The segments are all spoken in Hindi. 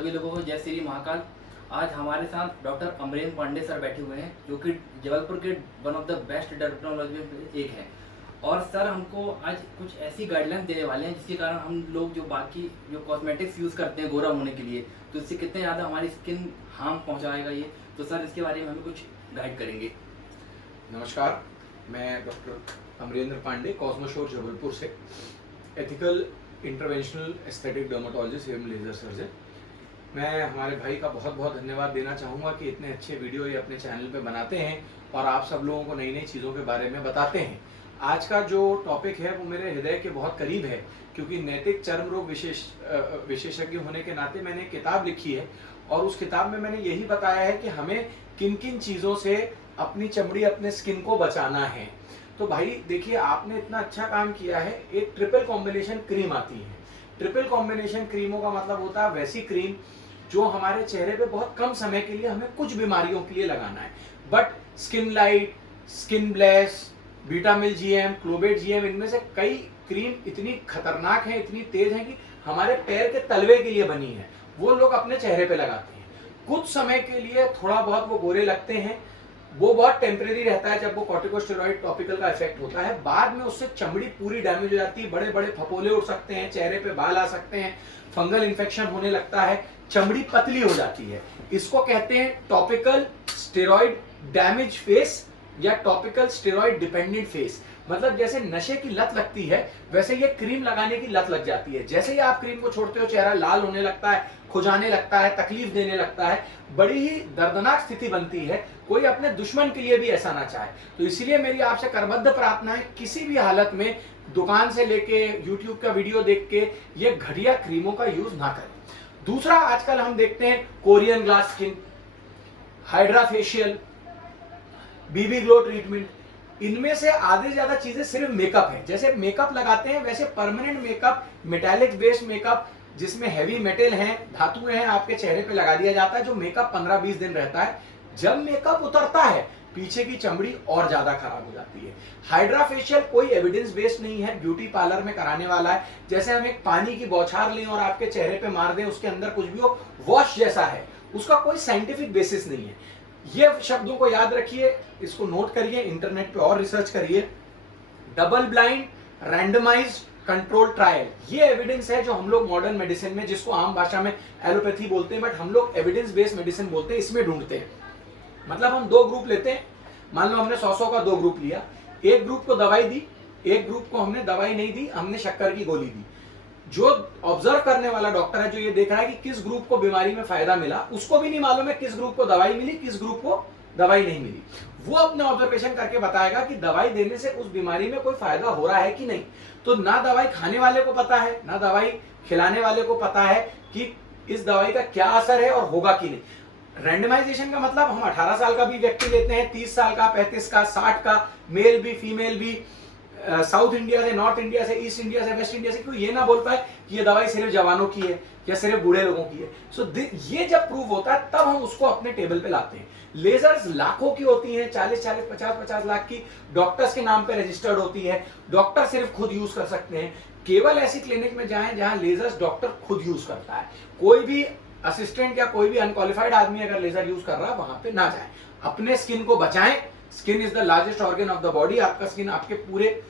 सभी लोगों को जय श्री महाकाल। आज हमारे साथ डॉक्टर अमरेंद्र पांडे सर बैठे हुए हैं, जो कि जबलपुर के one of the best dermatologist में एक है। और सर हमको आज कुछ ऐसी गाइडलाइंस देने वाले हैं जिसके कारण हम लोग जो बाकी जो कॉस्मेटिक्स यूज़ करते हैं गोरा होने के लिए, तो इससे कितने ज़्यादा हमारी स्किन हार्म पहुँचाएगा ये, तो सर इसके बारे में हमें कुछ गाइड करेंगे। नमस्कार, मैं डॉक्टर अमरेंद्र पांडे कॉस्मोशोर जबलपुर से एथिकल इंटरवेंशनल एस्थेटिक डर्मेटोलॉजिस्ट एवं लेजर सर्जन। मैं हमारे भाई का बहुत बहुत धन्यवाद देना चाहूँगा कि इतने अच्छे वीडियो ये अपने चैनल पे बनाते हैं और आप सब लोगों को नई नई चीज़ों के बारे में बताते हैं। आज का जो टॉपिक है वो मेरे हृदय के बहुत करीब है, क्योंकि नैतिक चर्म रोग विशेषज्ञ होने के नाते मैंने किताब लिखी है और उस किताब में मैंने यही बताया है कि हमें किन किन चीज़ों से अपनी चमड़ी, अपने स्किन को बचाना है। तो भाई देखिए, आपने इतना अच्छा काम किया है। एक ट्रिपल कॉम्बिनेशन क्रीम आती है। ट्रिपल कॉम्बिनेशन क्रीमों का मतलब होता है वैसी क्रीम जो हमारे चेहरे पे बहुत कम समय के लिए हमें कुछ बीमारियों के लिए लगाना है, but skin light, skin bless, बीटामिल जीएम, क्लोबेट जीएम, इनमें से कई क्रीम इतनी खतरनाक है, इतनी तेज है कि हमारे पैर के तलवे के लिए बनी है। वो लोग अपने चेहरे पे लगाते हैं, कुछ समय के लिए थोड़ा बहुत वो गोरे लगते हैं, वो बहुत टेम्परेरी रहता है जब वो कॉर्टिकोस्टेरॉइड टॉपिकल का इफेक्ट होता है। बाद में उससे चमड़ी पूरी डैमेज हो जाती है, बड़े बड़े फपोले उठ सकते हैं, चेहरे पे बाल आ सकते हैं, फंगल इन्फेक्शन होने लगता है, चमड़ी पतली हो जाती है। इसको कहते हैं टॉपिकल स्टेरॉइड डैमेज फेस या टॉपिकल स्टेरॉइड डिपेंडेंट फेस। मतलब जैसे नशे की लत लगती है वैसे ये क्रीम लगाने की लत लग जाती है। जैसे ही आप क्रीम को छोड़ते हो चेहरा लाल होने लगता है, खुजाने लगता है, तकलीफ देने लगता है, बड़ी ही दर्दनाक स्थिति बनती है। कोई अपने दुश्मन के लिए भी ऐसा ना चाहे। तो इसलिए मेरी आपसे करबद्ध प्रार्थना है, किसी भी हालत में दुकान से लेके यूट्यूब का वीडियो देख के ये घटिया क्रीमों का यूज ना करें। दूसरा, आजकल हम देखते हैं Korean glass skin, hydra facial, BB glow treatment, इनमें से आधे से ज्यादा चीजें सिर्फ मेकअप है। जैसे मेकअप लगाते हैं वैसे permanent makeup, metallic based makeup जिसमें हैवी मेटल हैं, धातुएं हैं, आपके चेहरे पे लगा दिया जाता है, जो मेकअप 15-20 दिन रहता है। जब मेकअप उतरता है पीछे की चमड़ी और ज्यादा खराब हो जाती है। हाइड्रा फेशियल कोई एविडेंस बेस्ड नहीं है, ब्यूटी पार्लर में कराने वाला है। जैसे हम एक पानी की बौछार लें और आपके चेहरे पे मार दें, उसके अंदर कुछ भी हो, वॉश जैसा है, उसका कोई साइंटिफिक बेसिस नहीं है। ये शब्दों को याद रखिए, इसको नोट करिए, इंटरनेट पे और रिसर्च करिए। Double blind randomised control trial, ये एविडेंस है जो हम लोग मॉडर्न मेडिसिन में, जिसको आम भाषा में एलोपैथी बोलते हैं, बट हम लोग एविडेंस बेस्ड मेडिसिन बोलते हैं, इसमें ढूंढते हैं। मतलब हम दो ग्रुप लेते हैं, मान लो हमने 100 का दो ग्रुप लिया, एक ग्रुप को दवाई दी, एक ग्रुप को हमने दवाई नहीं दी, हमने शक्कर की गोली दी। जो ऑब्जर्व करने वाला डॉक्टर है, जो ये देख रहा है कि किस ग्रुप को बीमारी में फायदा मिला, उसको भी नहीं मालूम है किस ग्रुप को दवाई मिली, किस ग्रुप को दवाई नहीं मिली। वो अपने ऑब्जर्वेशन करके बताएगा कि दवाई देने से उस बीमारी में कोई फायदा हो रहा है कि नहीं। तो ना दवाई खाने वाले को पता है, ना दवाई खिलाने वाले को पता है कि इस दवाई का क्या असर है और होगा कि नहीं। रैंडमाइजेशन का मतलब हम 18 साल का भी व्यक्ति लेते हैं, 30 साल का, 35 का, 60 का, मेल भी फीमेल भी, साउथ इंडिया से, नॉर्थ इंडिया से, ईस्ट इंडिया से, वेस्ट इंडिया से, क्यों ये ना बोल पाए कि ये दवाई सिर्फ जवानों की है या सिर्फ बूढ़े लोगों की है। सो ये जब प्रूव होता है तब हम उसको अपने टेबल पे लाते हैं। लेजर्स लाखों की होती हैं, 40-40, 50-50 लाख की डॉक्टर्स के नाम पे रजिस्टर्ड होती है। डॉक्टर सिर्फ खुद यूज कर सकते हैं। केवल ऐसी क्लिनिक में जाएं जहां लेजर्स डॉक्टर खुद यूज करता है। कोई भी असिस्टेंट या कोई भी अनक्वालिफाइड आदमी अगर लेजर यूज कर रहा है वहां पे ना जाए। अपने स्किन को बचाएं। Skin is the largest organ of the body. आपका स्किन आपके पूरे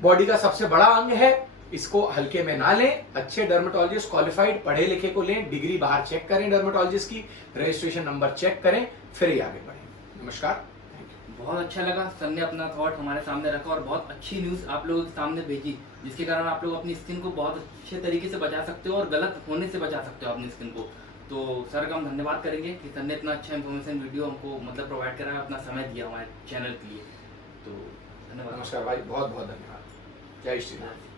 बॉडी का सबसे बड़ा अंग है, इसको हल्के में ना लें। अच्छे डर्मेटोलॉजिस्ट, क्वालिफाइड पढ़े लिखे को लें, डिग्री बाहर चेक करें डर्मेटोलॉजिस्ट की, रजिस्ट्रेशन नंबर चेक करें, फिर ही आगे बढ़ें। नमस्कार, थैंक यू। बहुत अच्छा लगा, सर ने अपना थॉट हमारे सामने रखा और बहुत अच्छी न्यूज़ आप लोगों के सामने भेजी, जिसके कारण आप लोग अपनी स्किन को बहुत अच्छे तरीके से बचा सकते हो और गलत होने से बचा सकते हो अपनी स्किन को। तो सर का हम धन्यवाद करेंगे कि सर ने इतना अच्छा इन्फॉर्मेशन वीडियो हमको मतलब प्रोवाइड करा, अपना समय दिया हमारे चैनल के लिए। तो धन्यवाद। नमस्कार भाई, बहुत बहुत धन्यवाद। जय श्री राम।